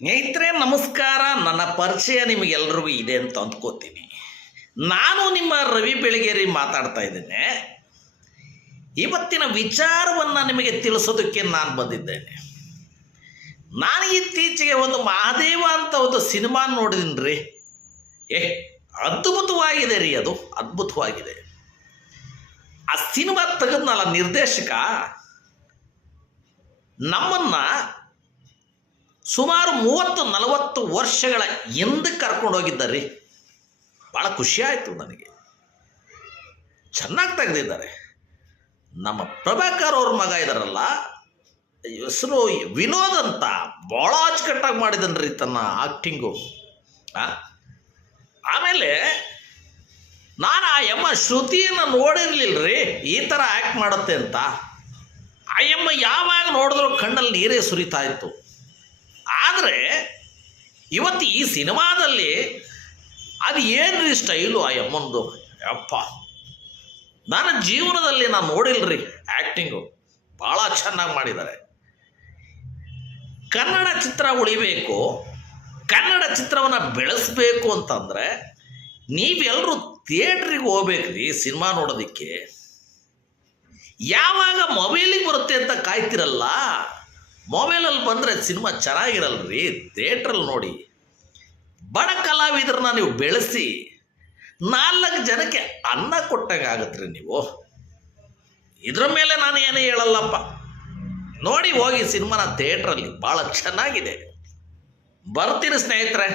ಸ್ನೇಹಿತರೆ ನಮಸ್ಕಾರ. ನನ್ನ ಪರಿಚಯ ನಿಮಗೆಲ್ರಿಗೂ ಇದೆ ಅಂತ ಅಂದ್ಕೋತೀನಿ. ನಾನು ನಿಮ್ಮ ರವಿ ಬೆಳಗೇರಿ ಮಾತಾಡ್ತಾ ಇದ್ದೇನೆ. ಇವತ್ತಿನ ವಿಚಾರವನ್ನು ನಿಮಗೆ ತಿಳಿಸೋದಕ್ಕೆ ನಾನು ಬಂದಿದ್ದೇನೆ. ನಾನು ಇತ್ತೀಚೆಗೆ ಒಂದು ಮಹಾದೇವ ಅಂತ ಒಂದು ಸಿನಿಮಾ ನೋಡಿದ್ದೀನಿ ರೀ. ಅದ್ಭುತವಾಗಿದೆ ರೀ, ಅದು ಅದ್ಭುತವಾಗಿದೆ. ಆ ಸಿನಿಮಾ ತೆಗೆದ್ನಲ್ಲ ನಿರ್ದೇಶಕ, ನಮ್ಮನ್ನು ಸುಮಾರು 30-40 ವರ್ಷಗಳ ಹಿಂದೆ ಕರ್ಕೊಂಡೋಗಿದ್ದಾರೆ. ಭಾಳ ಖುಷಿ ಆಯಿತು ನನಗೆ. ಚೆನ್ನಾಗಿ ತೆಗೆದಿದ್ದಾರೆ. ನಮ್ಮ ಪ್ರಭಾಕರ್ ಅವ್ರ ಮಗ ಇದ್ದಾರಲ್ಲ, ಹೆಸರು ವಿನೋದ್ ಅಂತ, ಭಾಳ ಅಚ್ಚುಕಟ್ಟಾಗಿ ಮಾಡಿದನ್ರಿ ತನ್ನ ಆ್ಯಕ್ಟಿಂಗು. ಆಮೇಲೆ ನಾನು ಆ ಯಮ್ಮ ಶ್ರುತಿಯನ್ನು ನೋಡಿರಲಿಲ್ಲ ರೀ, ಈ ಥರ ಆ್ಯಕ್ಟ್ ಮಾಡುತ್ತೆ ಅಂತ. ಆ ಯಮ್ಮ ಯಾವಾಗ ನೋಡಿದ್ರು ಕಣ್ಣಲ್ಲಿ ನೀರೇ ಸುರಿತಾ ಇತ್ತು. ಆದರೆ ಇವತ್ತು ಈ ಸಿನಿಮಾದಲ್ಲಿ ಅದು ಏನ್ರಿ ಸ್ಟೈಲು ಆ ಯಮ್ಮಂದು, ಯಪ್ಪ, ನನ್ನ ಜೀವನದಲ್ಲಿ ನಾನು ನೋಡಿಲ್ರಿ. ಆ್ಯಕ್ಟಿಂಗು ಭಾಳ ಚೆನ್ನಾಗಿ ಮಾಡಿದ್ದಾರೆ. ಕನ್ನಡ ಚಿತ್ರ ಉಳಿಬೇಕು, ಕನ್ನಡ ಚಿತ್ರವನ್ನು ಬೆಳೆಸಬೇಕು ಅಂತಂದರೆ ನೀವೆಲ್ಲರೂ ಥಿಯೇಟ್ರಿಗೆ ಹೋಗ್ಬೇಕ್ರಿ ಸಿನಿಮಾ ನೋಡೋದಕ್ಕೆ. ಯಾವಾಗ ಮೊಬೈಲಿಗೆ ಬರುತ್ತೆ ಅಂತ ಕಾಯ್ತಿರಲ್ಲ, ಮೊಬೈಲಲ್ಲಿ ಬಂದರೆ ಸಿನಿಮಾ ಚೆನ್ನಾಗಿರಲ್ರಿ. ಥಿಯೇಟ್ರಲ್ಲಿ ನೋಡಿ. ಬಡ ಕಲಾವಿದರನ್ನ ನೀವು ಬೆಳೆಸಿ 4 ಜನಕ್ಕೆ ಅನ್ನ ಕೊಟ್ಟಾಗ ಆಗತ್ರಿ ನೀವು. ಇದ್ರ ಮೇಲೆ ನಾನು ಏನೇ ಹೇಳಲ್ಲಪ್ಪ. ನೋಡಿ ಹೋಗಿ ಸಿನಿಮಾನ ಥಿಯೇಟ್ರಲ್ಲಿ, ಭಾಳ ಚೆನ್ನಾಗಿದೆ. ಬರ್ತೀನಿ ಸ್ನೇಹಿತರೆ.